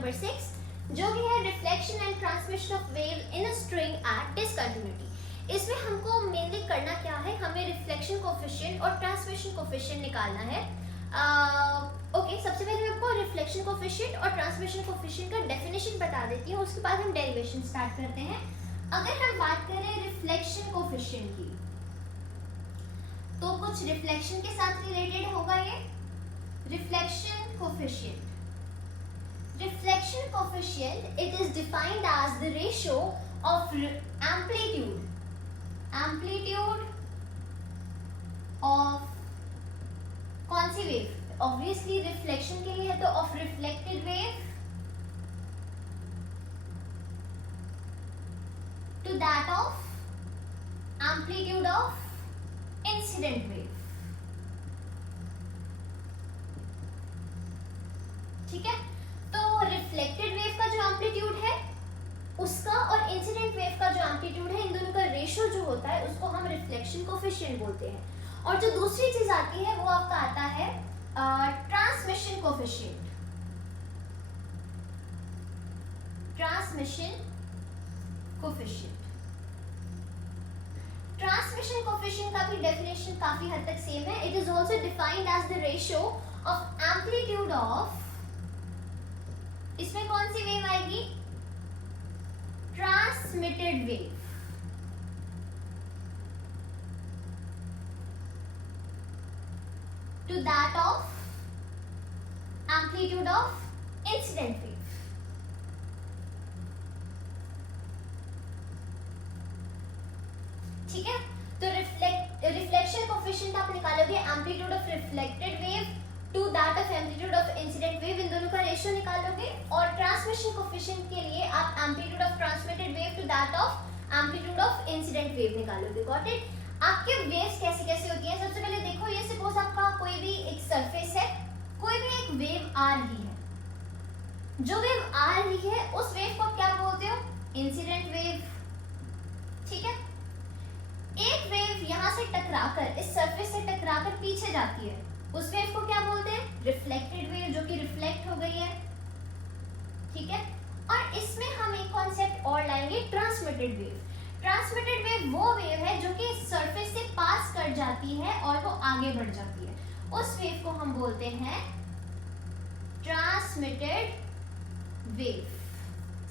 Number 6 जो कि है reflection and transmission of wave in a string at discontinuity. इसमें हमको मेनली करना क्या है, हमें रिफ्लेक्शन कोफिशिएंट और ट्रांसमिशन कोफिशिएंट निकालना है। ओके, सबसे पहले मैं आपको रिफ्लेक्शन कोफिशिएंट और ट्रांसमिशन कोफिशिएंट का डेफिनेशन बता देती हूँ, उसके बाद हम डेरिवेशन स्टार्ट करते हैं। अगर हम बात करें रिफ्लेक्शन कोफिशिएंट की, तो कुछ रिफ्लेक्शन के साथ रिलेटेड होगा ये reflection coefficient. Reflection coefficient, it is defined as the ratio of amplitude of कौन सी वेव, ऑब्वियसली रिफ्लेक्शन के लिए है तो of reflected wave to that of amplitude of incident wave. ठीक है, तो रिफ्लेक्टेड वेव का जो एम्पलीट्यूड है उसका और इंसिडेंट वेव का जो एम्पलीट्यूड है, इन दोनों का रेशियो जो होता है उसको हम रिफ्लेक्शन कोफिशिएंट बोलते हैं। और जो दूसरी चीज आती है वो आपका आता है ट्रांसमिशन कोफिशिएंट। ट्रांसमिशन कोफिशिएंट का भी डेफिनेशन काफी हद तक सेम है। It is also defined as the ratio of amplitude of, इसमें कौन सी वेव आएगी, transmitted wave, to that of amplitude of incident wave. ठीक है, तो रिफ्लेक्शन कोफिशिएंट आप निकालोगे amplitude of reflected wave to that of amplitude of incident wave, इन दोनों का रेशियो निकालोगे। और ट्रांसमिशन कोफिशिएंट के लिए आप amplitude of transmitted wave to that of amplitude of incident wave निकालोगे। Got it. आपके वेव्स कैसे कैसे होती हैं, सबसे पहले देखो, ये सपोज आपका कोई भी एक सरफेस है, कोई भी एक वेव आ रही है, जो वेव आ रही है उस वेव को क्या बोलते हो, इंसिडेंट वेव। ठीक है, एक वेव यहां से टकराकर, इस सरफेस से टकराकर पीछे जाती है, उस वेव को क्या बोलते हैं, रिफ्लेक्टेड वेव, जो कि रिफ्लेक्ट हो गई है। ठीक है, और इसमें हम एक कॉन्सेप्ट और लाएंगे, ट्रांसमिटेड वेव। ट्रांसमिटेड वेव वो वेव है जो कि सरफेस से पास कर जाती है और वो आगे बढ़ जाती है, उस वेव को हम बोलते हैं ट्रांसमिटेड वेव।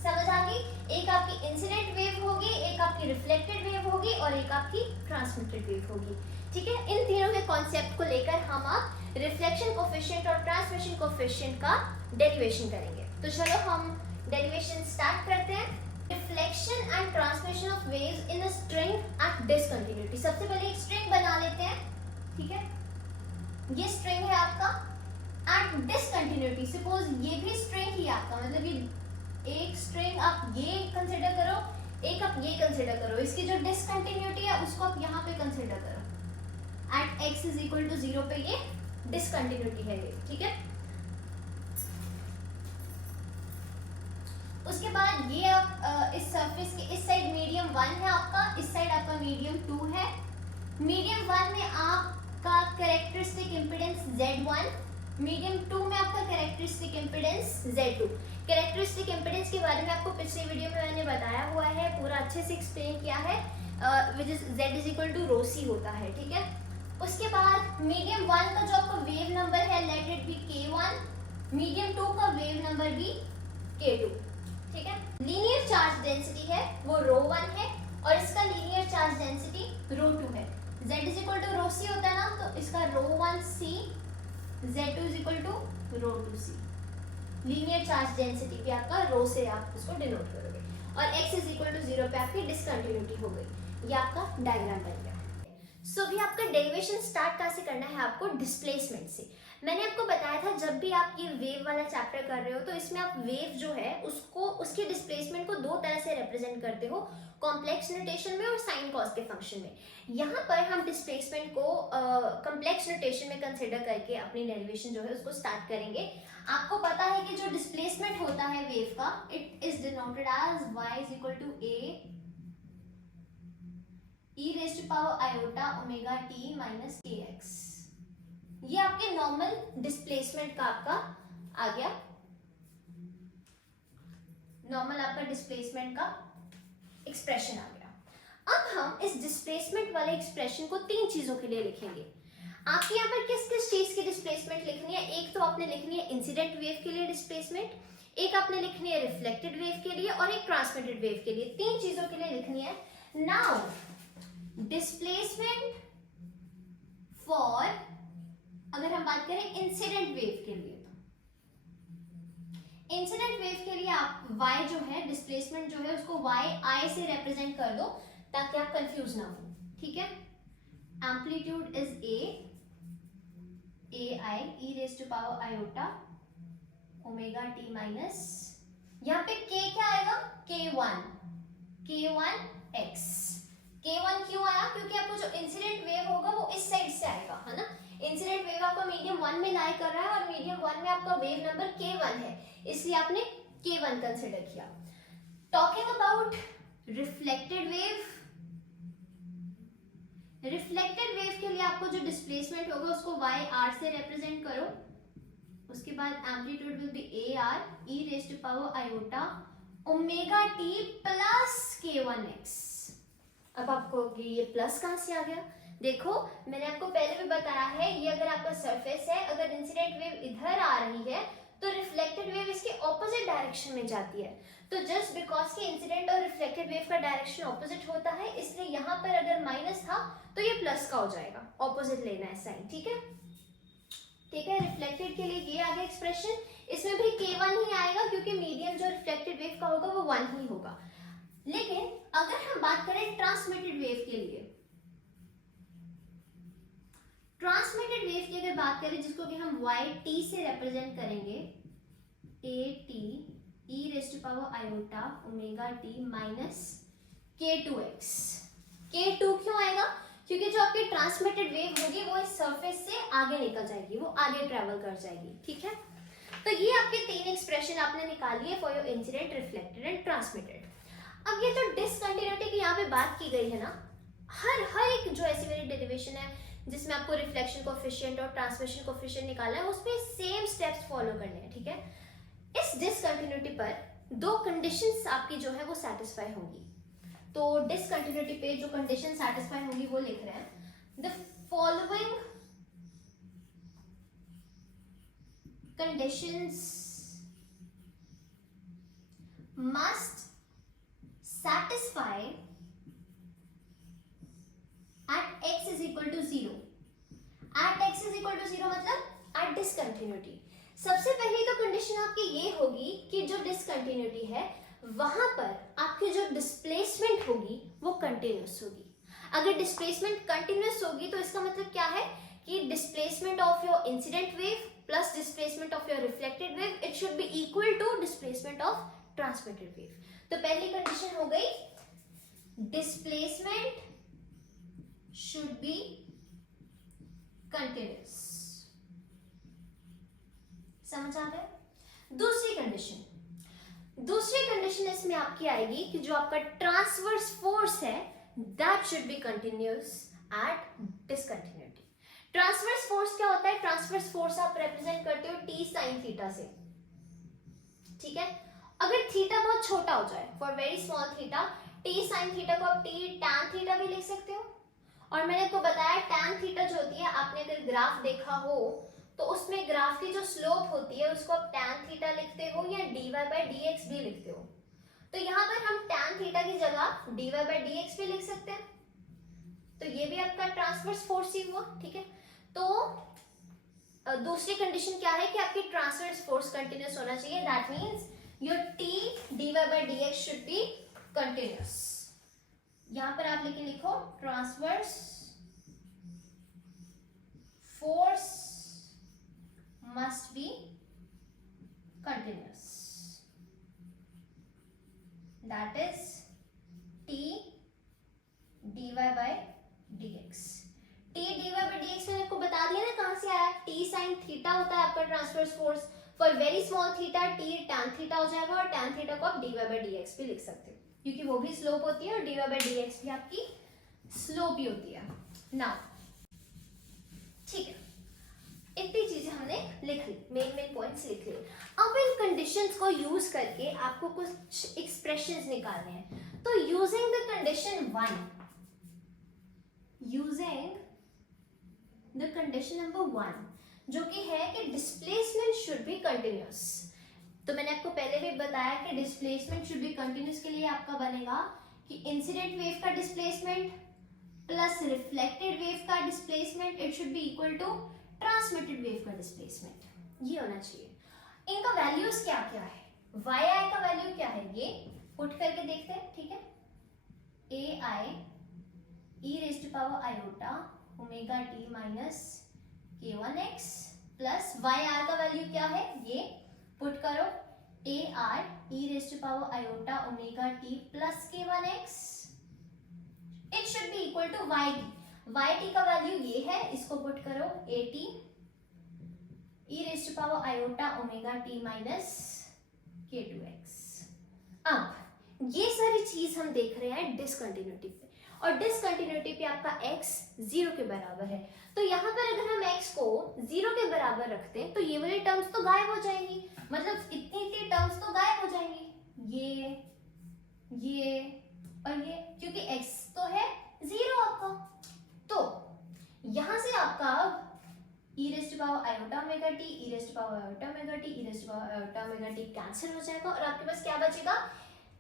समझ आ गई, एक आपकी इंसिडेंट वेव होगी, एक आपकी रिफ्लेक्टेड वेव होगी और एक आपकी ट्रांसमिटेड वेव होगी। ठीक है, इन तीनों के कॉन्सेप्ट को लेकर हम अब रिफ्लेक्शन कोफिशिएंट और ट्रांसमिशन कोफिशिएंट का डेरिवेशन करेंगे। तो चलो हम डेरिवेशन स्टार्ट करते हैं। Reflection and transmission of waves in a string at discontinuity. सबसे पहले एक स्ट्रिंग बना लेते हैं। ठीक है, ये स्ट्रिंग है आपका एट डिसकंटिन्यूटी। सपोज ये भी स्ट्रिंग ही आपका, मतलब ये एक स्ट्रिंग आप ये कंसीडर करो, एक आप ये कंसीडर करो, इसकी जो डिसकंटिन्यूटी है उसको आप यहाँ पे कंसीडर करो। At x is equal to 0 पे ये डिसकंटिन्यूटी है ये। ठीक है, उसके बाद ये आप इस सरफेस के इस साइड मीडियम 1 है आपका, इस साइड आपका मीडियम 2 है। मीडियम 1 में आपका कैरेक्टरिस्टिक इंपेडेंस Z1, मीडियम 2 में आपका characteristic impedance Z2। Characteristic impedance के बारे में आपको पिछले वीडियो में मैंने बताया हुआ है, पूरा अच्छे से एक्सप्लेन किया है, which is Z is equal to rho c होता है। ठीक है, उसके बाद मीडियम 1 का जो आपका वेव नंबर है, let it be k1, medium 2 का वेव नंबर भी k2। ठीक है, लीनियर चार्ज डेंसिटी है वो ρ1 है और इसका लीनियर चार्ज डेंसिटी ρ2 है। Z is equal to rho c होता है ना, तो इसका ρ1 c, Z2 is equal to ρ2 c। Linear charge density पे आपका रो से आप उसको डिनोट करोगे और x is equal to 0 पे आपकी डिसकंटिन्यूटी हो गई। ये आपका डायग्राम बन गया। सो भी आपका डेरिवेशन स्टार्ट कहाँ से करना है, आपको डिस्प्लेसमेंट से। मैंने आपको बताया था जब भी आप ये वेव वाला चैप्टर कर रहे हो तो इसमें आप वेव जो है उसको, उसके डिस्प्लेसमेंट को दो तरह से रिप्रेजेंट करते हो, कॉम्प्लेक्स नोटेशन में और साइन कॉस के फंक्शन में। यहाँ पर हम डिस्प्लेसमेंट को कॉम्प्लेक्स नोटेशन में कंसिडर करके अपनी डेरिवेशन जो है उसको स्टार्ट करेंगे। आपको पता है कि जो डिस्प्लेसमेंट होता है वेव का, it is denoted as y is equal to a e raised to power iota omega t minus kx। ये आपके नॉर्मल डिस्प्लेसमेंट का आपका आ गया नॉर्मल आपका डिस्प्लेसमेंट का एक्सप्रेशन आ गया। अब हम इस डिस्प्लेसमेंट वाले एक्सप्रेशन को तीन चीजों के लिए लिखेंगे। आपके यहाँ पर किस किस चीज की डिस्प्लेसमेंट लिखनी है? एक तो आपने लिखनी है इंसिडेंट वेव के लिए डिस्प्लेसमेंट, एक आपने लिखनी है रिफ्लेक्टेड वेव के लिए और एक ट्रांसमिटेड वेव के लिए। तीन चीजों के लिए लिखनी है। नाउ डिस्प्लेसमेंट फॉर, अगर हम बात करें इंसिडेंट वेव के लिए, तो इंसिडेंट वेव के लिए आप y जो है डिस्प्लेसमेंट जो है उसको yi से रिप्रेजेंट कर दो ताकि आप कंफ्यूज ना हो, ठीक है। Amplitude is ai e raise to power iota omega t minus, यहाँ पे k क्या आएगा? k1 x। k1 क्यों आया? क्योंकि आपको जो इंसिडेंट वेव होगा वो इस साइड से आएगा, है ना। इंसिडेंट वेव आपका मीडियम 1 में लाई कर रहा है और मीडियम 1 में आपका वेव नंबर k1 है, इसलिए आपने k1 कंसिडर किया। Talking about reflected wave, reflected wave के लिए आपको जो डिस्प्लेसमेंट होगा उसको y r से रिप्रेजेंट करो। उसके बाद amplitude will be a r e raise to power iota omega t plus k1x। अब आपको ये प्लस कहां से आ गया? देखो मैंने आपको पहले भी बताया है, ये अगर आपका सरफेस है, अगर इंसिडेंट वेव इधर आ रही है तो रिफ्लेक्टेड वेव इसके ऑपोजिट डायरेक्शन में जाती है। तो जस्ट बिकॉज कि इंसिडेंट और रिफ्लेक्टेड वेव का डायरेक्शन ऑपोजिट होता है, इसलिए यहाँ पर अगर माइनस था तो ये प्लस का हो जाएगा, ऑपोजिट लेना है साइन, ठीक है। ठीक है, रिफ्लेक्टेड के लिए ये आ गया एक्सप्रेशन। इसमें भी k1 ही आएगा क्योंकि मीडियम जो रिफ्लेक्टेड वेव का होगा वो 1 ही होगा। लेकिन अगर हम बात करें ट्रांसमिटेड वेव के लिए, ट्रांसमिटेड वेव की अगर बात करें जिसको कि हम yt से रिप्रेजेंट करेंगे, at e raise to power iota omega t minus k2x। k2 क्यों आएगा? क्योंकि जो आपकी ट्रांसमिटेड वेव होगी वो इस सरफेस से आगे निकल जाएगी, वो आगे ट्रेवल कर जाएगी, ठीक है। तो ये आपके तीन एक्सप्रेशन आपने निकाली है for your incident, reflected and transmitted. अब ये जो डिसकंटिन्यूटी की यहाँ पे बात की गई है ना, हर एक जो ऐसी मेरी डेरिवेशन है जिसमें आपको रिफ्लेक्शन कोएफिशिएंट और ट्रांसमिशन कोएफिशिएंट निकालना है, उसमें सेम स्टेप्स फॉलो करने हैं, ठीक है। इस डिसकंटिन्यूटी पर दो कंडीशंस आपकी जो है वो सेटिस्फाई होंगी। तो डिसकंटिन्यूटी पे जो कंडीशन सेटिस्फाई होंगी वो लिख रहे हैं, the following conditions must satisfy at x is equal to 0। at x is equal to 0 मतलब at discontinuity। सबसे पहली तो कंडीशन आपकी ये होगी कि जो डिसकंटिन्यूटी है वहां पर आपकी जो डिस्प्लेसमेंट होगी वो कंटिन्यूअस होगी। अगर डिस्प्लेसमेंट कंटिन्यूअस होगी तो इसका मतलब क्या है कि displacement of your incident wave plus displacement of your reflected wave it should be equal to displacement of transmitted wave. तो पहली कंडीशन हो गई डिस्प्लेसमेंट शुड बी कंटिन्यूअस, समझ आ गया। दूसरी कंडीशन इसमें आपकी आएगी कि जो आपका ट्रांसवर्स फोर्स है that should be continuous at discontinuity. Transverse force क्या होता है? ट्रांसवर्स फोर्स आप रिप्रेजेंट करते हो t sin थीटा से, ठीक है। अगर थीटा बहुत छोटा हो जाए, for very small theta, t sin theta को आप t tan थीटा भी लिख सकते हो। और मैंने आपको बताया tan थीटा जो होती है, आपने अगर ग्राफ देखा हो तो उसमें ग्राफ की जो स्लोप होती है उसको आप tan थीटा लिखते हो या dy/dx भी लिखते हो। तो यहाँ पर हम tan थीटा की जगह dy/dx भी लिख सकते हैं। तो ये भी आपका ट्रांसवर्स फोर्स ही हुआ, ठीक है। तो दूसरी कंडीशन क्या है कि आपकी ट्रांसवर्स फोर्स कंटिन्यूअस होना चाहिए। That means your t dy/dx should be continuous। यहां पर आप लेके लिखो transverse force must be continuous, that is t dy/dx। t dy/dx मैंने आपको बता दिया ना कहां से आया, t sin थीटा होता है आपका transverse force, for very small theta t tan theta हो जाएगा और tan थीटा को आप dy/dx भी लिख सकते हो क्योंकि वो भी स्लोप होती है और dy/dx भी आपकी स्लोप ही होती है। नाउ ठीक है, इतनी चीजें हमने लिख ली, मेन पॉइंट्स लिख लिए। अब अब इन कंडीशंस को यूज करके आपको कुछ एक्सप्रेशंस निकालने हैं। तो using the condition 1, using the condition number 1 जो कि है कि डिस्प्लेसमेंट शुड बी कंटिन्यूअस। तो मैंने आपको पहले भी बताया कि डिस्प्लेसमेंट शुड बी कंटिन्यूअस के लिए आपका बनेगा कि इंसिडेंट वेव का डिस्प्लेसमेंट प्लस रिफ्लेक्टेड वेव का displacement it should be equal to transmitted wave का डिस्प्लेसमेंट, ये होना चाहिए। इनका वैल्यूज क्या क्या है, वाई आई का वैल्यू क्या है ये पुट करके देखते हैं, ठीक है। A I E raise to power iota omega T minus k1x plus Y R का वैल्यू क्या है ये पुट करो, A R E raise to power iota omega T plus k1x it should be equal to Y T का value ये है, इसको put करो A T E raise to power iota omega T minus k2x। अब ये सारी चीज हम देख रहे हैं डिसकंटिन्यूटी पे, और डिसकंटिन्यूटी पे आपका x 0 के बराबर है। तो यहाँ पर अगर हम x को 0 के बराबर रखते हैं तो ये वाली टर्म्स तो गायब हो जाएंगी, मतलब इतनी टर्म्स तो गायब हो जाएंगी, ये और ये, क्योंकि x तो है 0 आपका। तो यहाँ से आपका e raise to power iota omega t, e raise to power iota omega t, e raise to power iota omega t cancel हो जाएगा और आपके पास क्या बचेगा,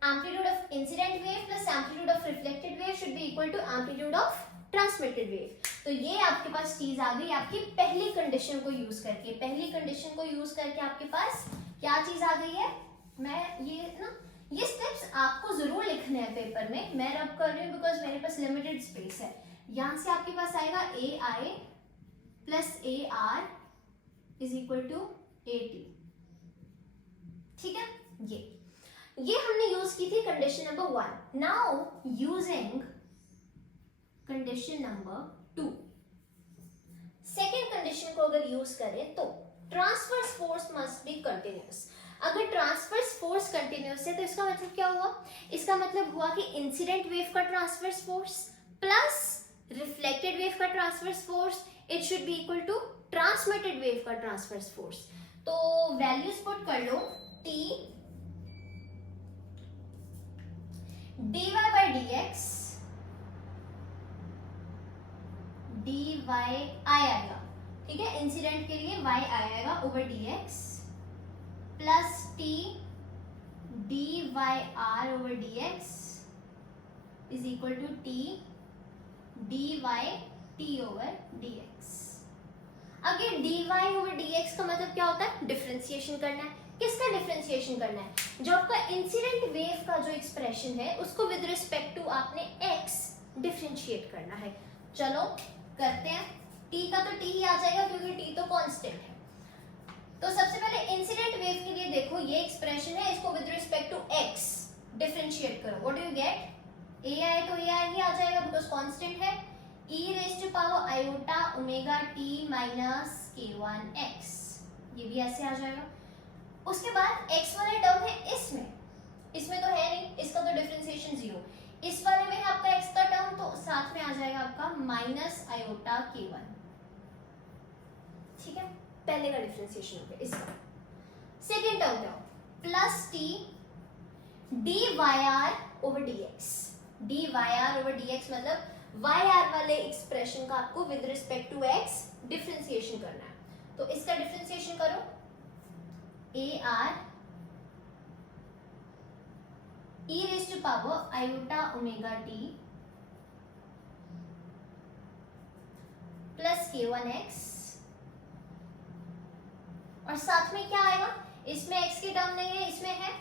amplitude of incident wave plus amplitude of reflected wave should be equal to amplitude of transmitted wave। तो ये आपके पास चीज आ गई आपकी पहली कंडीशन को यूज करके। पहली कंडीशन को यूज करके आपके पास क्या चीज आ गई है, मैं ये स्टेप्स आपको जरूर लिखने हैं पेपर में, मैं रब कर रही हूँ बिकॉज मेरे पास लिमिटेड स्पेस है। यहाँ से आपके पास आएगा A I plus A R is equal to A T, ठीक है। ये हमने यूज की थी condition number 1। Now using condition number 2, second condition को अगर यूज करें तो transverse force must be continuous. अगर ट्रांसवर्स फोर्स कंटिन्यूअस है तो इसका मतलब क्या हुआ, इसका मतलब हुआ कि इंसिडेंट वेव का transverse force plus reflected wave का transverse force it should be equal to transmitted wave का ट्रांसवर्स फोर्स। तो वैल्यूज पुट कर लो, T dy by dx dy आएगा, ठीक है, इंसिडेंट के लिए y आएगा over dx plus t dy r over dx is equal to t dy t over dx। अब ये dy ओवर dx का मतलब क्या होता है, डिफरेंशिएशन करना है। किसका डिफरेंशिएशन करना है, जो आपका इंसिडेंट वेव का जो एक्सप्रेशन है उसको विद रिस्पेक्ट टू आपने x डिफरेंशिएट करना है। चलो करते हैं, t का तो t ही आ जाएगा क्योंकि t तो कांस्टेंट है। तो सबसे पहले इंसिडेंट वेव के लिए देखो ये एक्सप्रेशन है, इसको with respect to x differentiate करो, what do you get, a आए तो a ही आ जाएगा बिकॉज कांस्टेंट है, e raise to power iota omega t minus k1x, ये भी ऐसे आ जाएगा। उसके बाद x वाला टर्म है इसमें तो है नहीं, इसका तो डिफरेंशिएशन 0, इस वाले में है आपका x का टर्म, तो साथ में आ जाएगा आपका माइनस आयोटा k1, ठीक है, पहले का डिफरेंशिएशन हो गया। इसका सेकेंड टर्म क्या हो, plus t dy r over dx, dy r over dx मतलब yr वाले एक्सप्रेशन का आपको with respect to x differentiation करना है। तो इसका डिफरेंशिएशन करो, A R E raise to power iota omega T plus k1x और साथ में क्या आएगा, इसमें x की टर्म नहीं है, इसमें है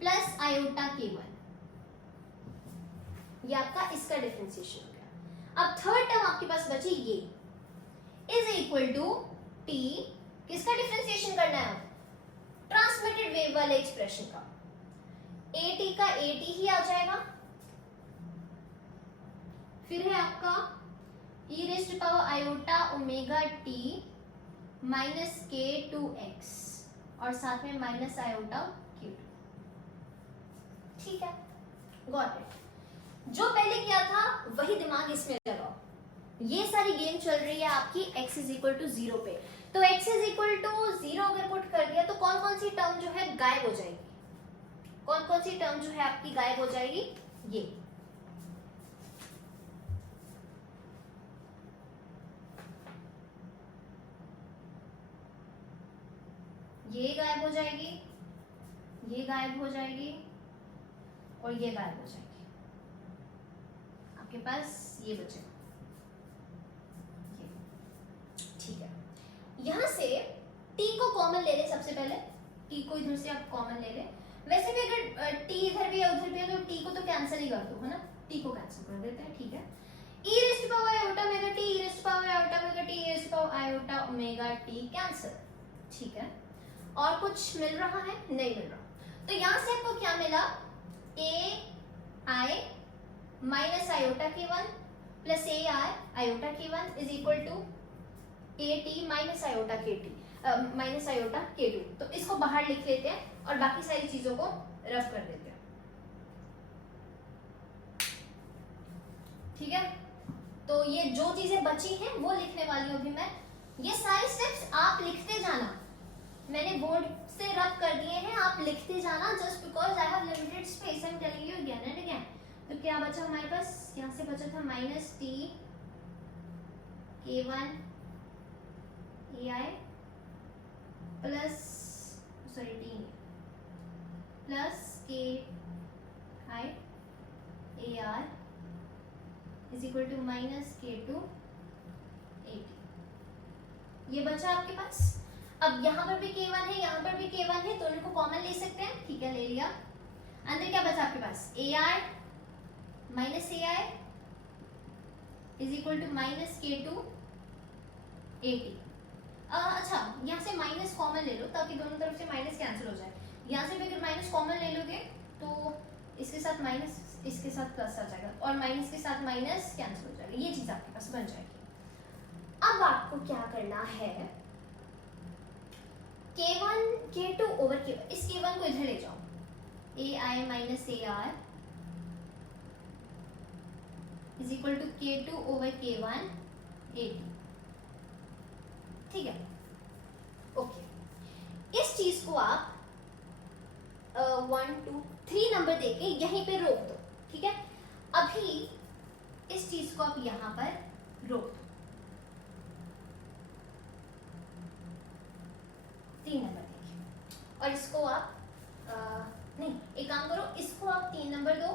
प्लस आयोटा k1, ये आपका इसका डिफरेंशिएशन हो गया। अब थर्ड टर्म आपके पास बची ये इज इक्वल टू t, किसका डिफरेंशिएशन करना है, ट्रांसमिटेड वेव वाले एक्सप्रेशन का, at का at ही आ जाएगा, फिर है आपका e raise to power iota omega t minus k2x और साथ में माइनस आयोटा q2, ठीक है, गॉट इट। जो पहले किया था वही दिमाग इसमें लगाओ, ये सारी गेम चल रही है आपकी x इज इक्वल टू 0 पे। तो x इज इक्वल टू 0 अगर पुट कर दिया तो कौन कौन सी टर्म जो है गायब हो जाएगी, कौन कौन सी टर्म जो है आपकी गायब हो जाएगी, ये गायब हो जाएगी, ये गायब हो जाएगी और ये गायब हो जाएगी। आपके पास ये बचेगा, ठीक है। यहां से t को कॉमन ले ले, सबसे पहले t को इधर से आप कॉमन ले ले। वैसे भी अगर t इधर भी है उधर भी है तो t को तो कैंसिल ही कर दो, है ना, t को कैंसिल कर देते हैं, ठीक है। e raised to power iota omega t, e raised to power iota omega t, e raised to power iota omega t cancel, ठीक है। और कुछ मिल रहा है? नहीं मिल रहा। तो यहां से आपको क्या मिला, a i minus iota k1 प्लस a i iota k1 is equal to a t minus iota kt minus iota k2। तो इसको बाहर लिख लेते हैं और बाकी सारी चीजों को रफ कर देते हैं, ठीक है। तो ये जो चीजें बची हैं वो लिखने वाली हूं अभी मैं। ये सारे स्टेप्स आप लिखते जाना, मैंने बोर्ड से रब कर दिए हैं, आप लिखते जाना, just because I have limited space, I am telling you again and again. तो क्या बचा हमारे पास, यहाँ से बचा था minus t k1 ai plus sorry t plus k i ar is equal to minus k2 at। ये बचा आपके पास। अब यहाँ पर भी k1 है, यहाँ पर भी k1 है, दोनों को कॉमन ले सकते हैं, ठीक है, ले लिया। अंदर क्या बचा आपके पास, ar minus ai is equal to minus k2 at। अच्छा, यहाँ से माइनस कॉमन ले लो ताकि दोनों तरफ से माइनस कैंसिल हो जाए। यहाँ से भी अगर माइनस कॉमन ले लोगे तो इसके साथ माइनस, इसके साथ प्लस आ जाएगा और माइनस के साथ माइनस कैंसिल हो जाएगा, ये चीज आपके पास बन जाएगी। अब आपको क्या करना है, k1 k2 ओवर k1, इस k1 को इधर ले जाओ, ai minus ar is equal to k2 over k1 at, ठीक है, ओके। इस चीज को आप 1 2 3 नंबर देके यहीं पे रोक दो, ठीक है। अभी इस चीज को आप यहां पर रोक दो, 3 नंबर देखिए, और इसको आप नहीं, एक काम करो, इसको आप 3 नंबर दो,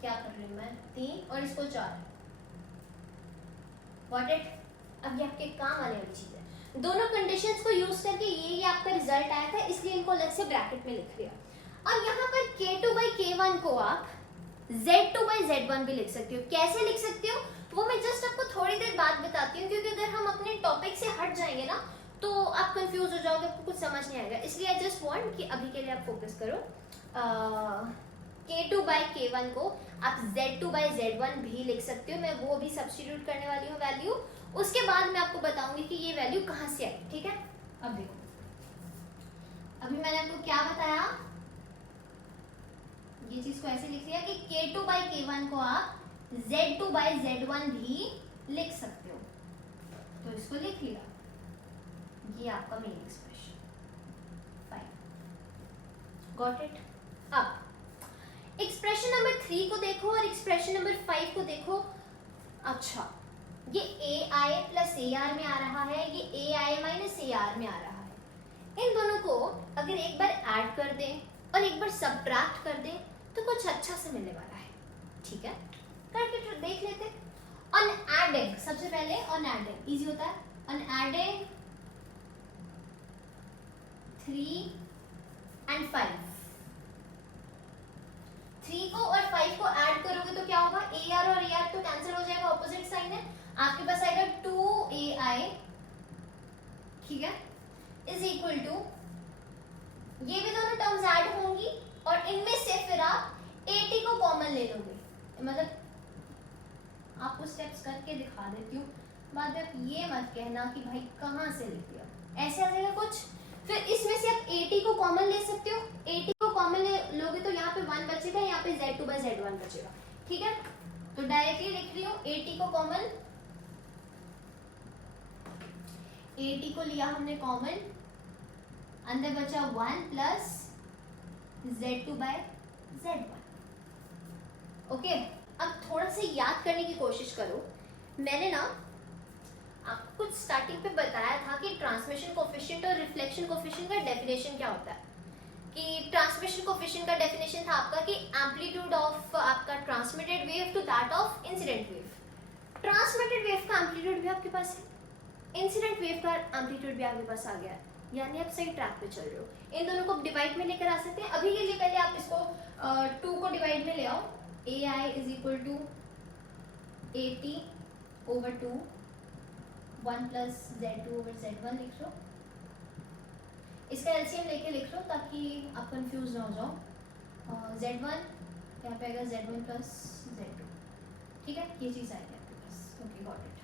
क्या कर रही हूं मैं, 3 और इसको 4, गॉट इट। अब ये आपके काम आने वाली चीज है। दोनों कंडीशंस को यूज करके ये आपका रिजल्ट आया था, इसलिए इनको अलग से ब्रैकेट में लिख लिया। अब यहाँ पर k2 by k1 को आप z2 by z1 भी लिख सकते हो। कैसे लिख सकते हो वो मैं जस्ट आपको थोड़ी देर बाद बताती हूँ, क्योंकि अगर हम अपने टॉपिक से हट जाएंगे ना तो आप कंफ्यूज हो जाओगे, आपको कुछ समझ नहीं आएगा। इसलिए आई जस्ट वांट कि अभी के लिए आप फोकस करो। k2 by k1 को आप z2 by z1 भी लिख सकते हो, मैं वो भी सब्स्टिट्यूट करने वाली हूँ वैल्यू, उसके बाद मैं आपको बताऊंगी कि ये वैल्यू कहाँ से आई, ठीक है। अब देखो, अभी मैंने आपको क्या बताया, ये चीज को ऐसे लिख लिया कि k2 by k1 को आप z2 by z1 भी लिख सकते हो, तो इसको लिख लिया, ये आपका main expression, fine, got it. अब एक्सप्रेशन नंबर 3 को देखो और एक्सप्रेशन नंबर 5 को देखो। अच्छा, ये ai प्लस ar में आ रहा है, ये ai माइनस ar में आ रहा है। इन दोनों को अगर एक बार ऐड कर दें और एक बार सबट्रैक्ट कर दें तो कुछ अच्छा से मिलने वाला है, ठीक है, करके देख लेते। ऑन एडिंग, सबसे पहले ऑन एडिंग इजी होता है। ऑन एडिंग 3 and 5, 3 को और 5 को ऐड करोगे तो क्या होगा, ar और ar तो कैंसिल हो जाएगा, ऑपोजिट साइन है, आपके पास आएगा 2ai, ठीक है, इज इक्वल टू, ये भी दोनों टर्म्स ऐड होंगी और इनमें से फिर आप 80 को कॉमन ले लोगे। मतलब आपको स्टेप्स करके दिखा देती हूँ, बाद में आप ये मत कहना कि भाई कहाँ से लिख दिया, ऐसे आ जाएगा कुछ। फिर इसमें से आप 80 को कॉमन ले सकते हो, 80 को कॉमन लोगे तो यहाँ पे 1 बचेगा, यहाँ पे z2 by z1 बचेगा, ठीक है। तो डायरेक्टली लिख रही हूँ at को कॉमन, at को लिया हमने कॉमन, अंदर बचा 1 plus z2 by z1। Okay, अब थोड़ा सा याद करने की कोशिश करो। मैंने ना आपको कुछ स्टार्टिंग पे बताया था कि ट्रांसमिशन कोफिशिएंट और रिफ्लेक्शन कोफिशिएंट का डेफिनेशन क्या होता है। कि ट्रांसमिशन कोफिशिएंट का डेफिनेशन था आपका कि एम्पलीट्यूड ऑफ आपका transmitted wave to that of incident wave. Transmitted wave का एम्पलीट्यूड भी आपके पास है, इंसिडेंट वेव का एम्पलीट्यूड भी आपके पास आ गया है, यानी आप सही ट्रैक पे चल रहे हो। इन दोनों को डिवाइड में लेकर आ सकते हैं। अभी के लिए पहले आप इसको 2 को डिवाइड में ले आओ। ai is equal to at over 2 1 plus z2 over z1 लिख लो। इसका एलसीएम लेके लिख लो ताकि आप कंफ्यूज ना हो जाओ। z1 यहाँ पे आएगा z1 plus z2, ठीक है, ये चीज़ आएगी आपके पास। ओके, गॉट इट,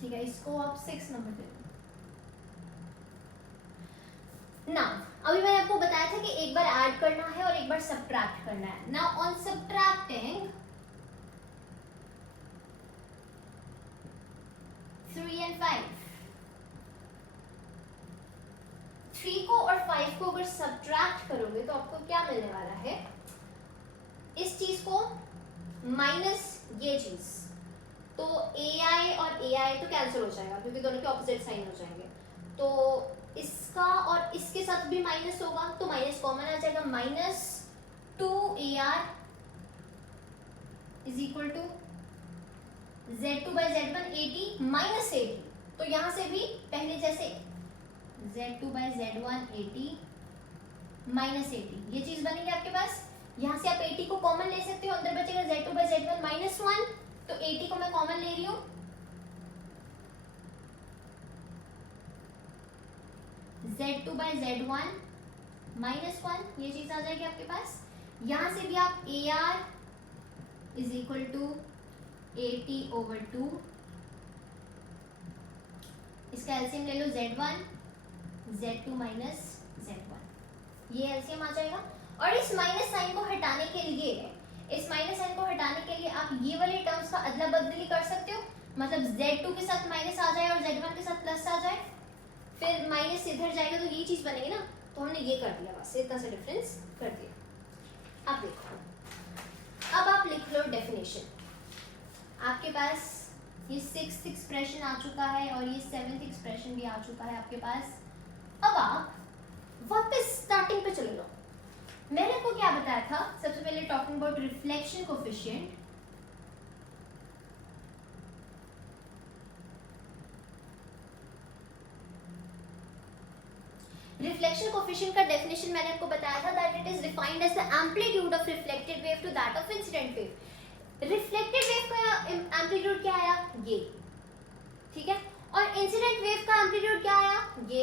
ठीक है। इसको आप 6 नंबर पे लो ना। अभी मैंने आपको बताया था कि एक बार ऐड करना है और एक बार सब्ट्रैक्ट करना है। नाउ ऑन सब्ट्रैक्टिंग 3 and 5, 3 को और 5 को अगर सब्ट्रैक्ट करोगे तो आपको क्या मिलने वाला है, इस चीज को माइनस ये चीज, तो ai और ai तो कैंसिल हो जाएगा क्योंकि दोनों के ऑपोजिट साइन हो जाएंगे। तो इसका और इसके साथ भी माइनस होगा तो माइनस कॉमन आ जाएगा। -2ar is equal to z2 by z1 80 minus 80। तो यहां से भी पहले जैसे z2 by z1 80 माइनस 80, ये चीज बनेगी आपके पास। यहां से आप 80 को कॉमन ले सकते हो, अंदर बचेगा z2 by z1 -1, तो 80 को मैं कॉमन ले रही हूं। z2 by z1 -1, ये चीज आ जाएगी आपके पास। यहां से भी आप ar is equal to 80 over 2, इसका एलसीएम ले लो z1 z2 minus z1, ये एलसीएम आ जाएगा। और इस माइनस साइन को हटाने के लिए, इस माइनस साइन को हटाने के लिए आप ये वाले टर्म्स का अदला बदली कर सकते हो, मतलब z2 के साथ माइनस आ जाए और z1 के साथ प्लस आ जाए, फिर माइनस इधर जाएगा तो ये चीज बनेगी ना। तो हमने ये कर दिया, बस इतना सा डिफरेंस कर दिया। अब देखो, अब आप लिख लो डेफिनेशन। आपके पास ये 6th एक्सप्रेशन आ चुका है और ये 7th एक्सप्रेशन भी आ चुका है आपके पास। अब आप वापस स्टार्टिंग पे चले लो। मैंने आपको क्या बताया था, सबसे पहले talking about reflection coefficient. Reflection coefficient का डेफिनेशन मैंने आपको बताया था that it is defined as the amplitude of reflected wave to that of incident wave. Reflected wave का एम्पलीट्यूड क्या आया, ये, ठीक है, और इंसिडेंट वेव का एम्पलीट्यूड क्या आया, ये।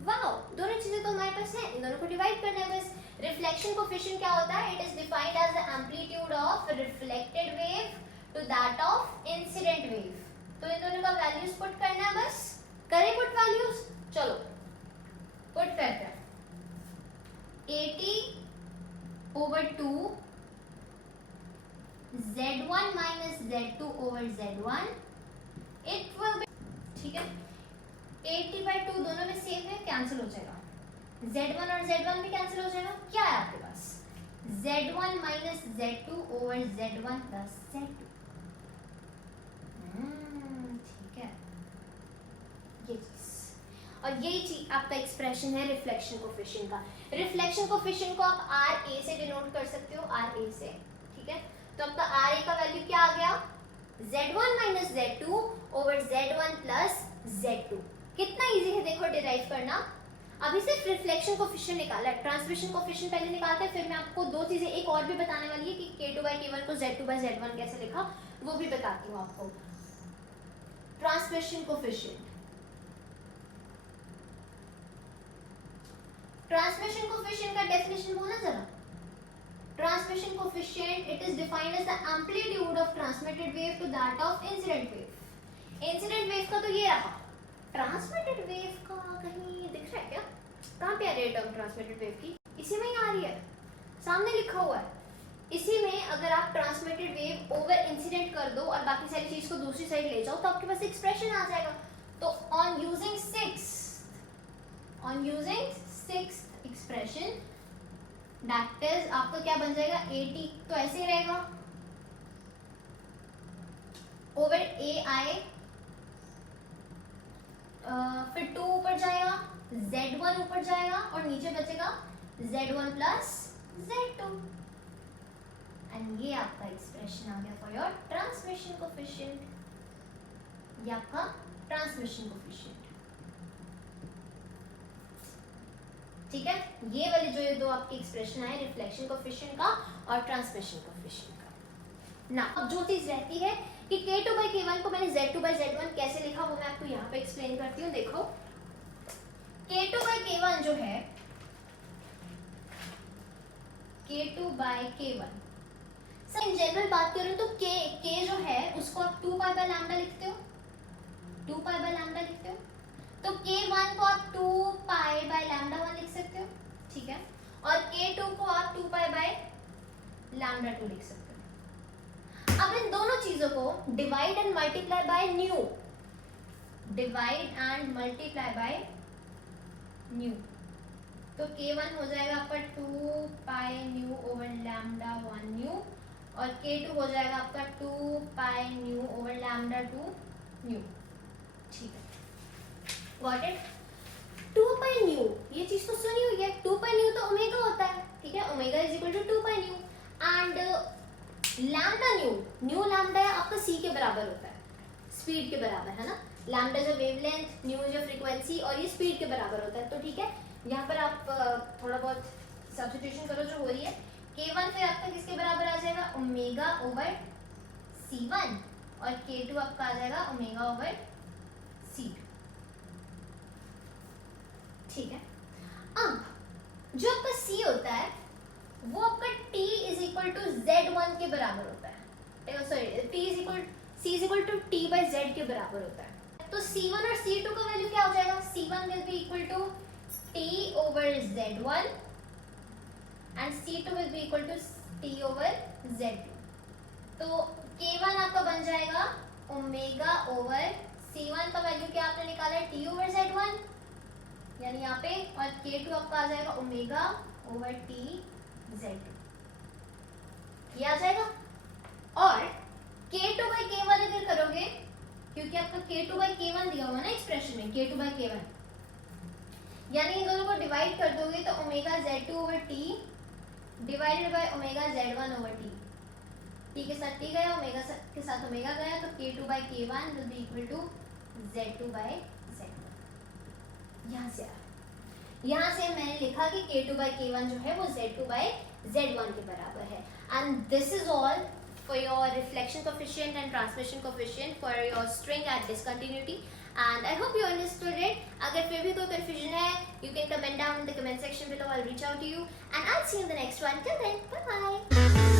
वाओ, दोनों चीजें तो हमारे पास है, इन दोनों को डिवाइड करना है बस। रिफ्लेक्शन कोफिशिएंट क्या होता है, it is defined as the amplitude of reflected wave to that of incident wave. तो इन दोनों का वैल्यूज पुट करना है बस। करें पुट वैल्यूज, चलो पुट करते हैं। 80 over 2 z1 minus z2 over z1, it will be, ठीक है, 80 by 2 दोनों में सेम है, कैंसिल हो जाएगा। z1 और z1 भी कैंसिल हो जाएगा। क्या है आपके पास, z1 minus z2 over z1 plus z2, ठीक है, ये चीज। और यही चीज आपका एक्सप्रेशन है रिफ्लेक्शन कोफिशिएंट का। रिफ्लेक्शन कोफिशिएंट को आप RA से डिनोट कर सकते हो, RA से, ठीक है। तो आपका RA का वैल्यू क्या आ गया, z1 minus z2 over z1 plus z2। कितना इजी है देखो डिराइव करना। अभी सिर्फ रिफ्लेक्शन कोफिशिएंट निकाला है, ट्रांसमिशन कोफिशिएंट पहले निकालते हैं, फिर मैं आपको दो चीजें एक और भी बताने वाली है कि k2 by k1 को z2 by z1 कैसे लिखा, वो भी बताती हूँ आपको। ट्रांसमिशन कोफिशिएंट, ट्रांसमिशन कोफिशिएंट का डेफिनेशन बोलना जरा। Transmission coefficient, it is defined as the amplitude of transmitted wave to that of incident wave. Incident wave का तो ये रहा, ट्रांसमिटेड वेव का कहीं दिख रहा है क्या, कहां पे आ रही है टर्म ट्रांसमिटेड वेव की, इसी में ही आ रही है, सामने लिखा हुआ है। इसी में अगर आप ट्रांसमिटेड वेव ओवर इंसिडेंट कर दो और बाकी सारी चीज को दूसरी साइड ले जाओ तो आपके पास एक्सप्रेशन आ जाएगा। तो on using sixth expression that is आपका क्या बन जाएगा, AT तो ऐसे ही रहेगा ओवर AI, फिर 2 ऊपर जाएगा, Z1 ऊपर जाएगा और नीचे बचेगा Z1 प्लस Z2 एंड ये आपका एक्सप्रेशन आ गया फॉर योर ट्रांसमिशन कोफिशिएंट, ये आपका ट्रांसमिशन कोफिशिएंट। ठीक है, ये वाले जो ये दो आपके एक्सप्रेशन आए, रिफ्लेक्शन कोफिशिएंट का और ट्रांसमिशन कोफिशिएंट का। ना अब जो चीज रहती है कि K2/K1 को मैंने Z2/Z1 कैसे लिखा वो मैं आपको यहाँ पे एक्सप्लेन करती हूँ। देखो K2/K1 जो है, K2/K1 सर इन जनरल बात करूँ तो K जो है उसको आप 2π/λ लिखते हो, 2π/λ लिखते हो, तो K1 को आप 2π/λ1 लिख सकते हो, ठीक है, और K2 को आप 2π/λ2 लिख सकते हो। अब इन दोनों चीजों को divide and multiply by new, divide and multiply by new, तो K1 हो जाएगा आपका 2π/λ1 न्यू और K2 हो जाएगा आपका 2π/λ2 न्यू, ठीक है, गॉट इट। 2π/न्यू ये चीज तो सुनी हुई है, 2π/न्यू तो ओमेगा होता है, ठीक है, ओमेगा इज इक्वल टू 2π/न्यू एंड लैम्डा न्यू लैम्डा आपका c के बराबर होता है, स्पीड के बराबर है ना, लैम्डा जो वेवलेंथ, न्यू जो फ्रीक्वेंसी और ये स्पीड के बराबर होता है। तो ठीक है, यहाँ पर आप थोड़ा बहुत सब्स्टिट्यूशन करो जो हो रही है, K1 फिर आपका किसके बराबर आ जाएगा, ओमेगा ओवर C1 और K2 आपका आ जाएगा ओमेगा ओवर C2, ठीक है। अब जो आपका C होता है वो आपका T is equal to Z1 के बराबर होता है, sorry C is equal to T/Z के बराबर होता है। तो C1 और C2 का वैल्यू क्या हो जाएगा, C1 will be equal to T over Z1 and C2 will be equal to T over Z2। तो K1 आपका बन जाएगा ओमेगा ओवर C1 का वैल्यू क्या आपने निकाला है, T ओवर Z1 यानी यहाँ पे, और K2 आपका आ जाएगा ओमेगा ओवर T Z2, ये आ जाएगा। और K2/K1 अगर करोगे, क्योंकि आपका K2/K1 दिया हुआ ना एक्सप्रेशन में, K2/K1 यानी इन दोनों को डिवाइड कर दोगे तो omega Z2 over T divided by omega Z1 over T, T के साथ T गया, ओमेगा के साथ ओमेगा गया, तो K2/K1 will be equal to Z2/Z1। यहाँ से मैंने लिखा कि K2/K1 जो है वो Z2/Z1 के बराबर है। And this is all for your reflection coefficient and transmission coefficient for your string at discontinuity, and I hope you understood it. अगर फिर भी कोई confusion है, you can comment down in the comment section below. I'll reach out to you and I'll see you in the next one. Till then, bye bye.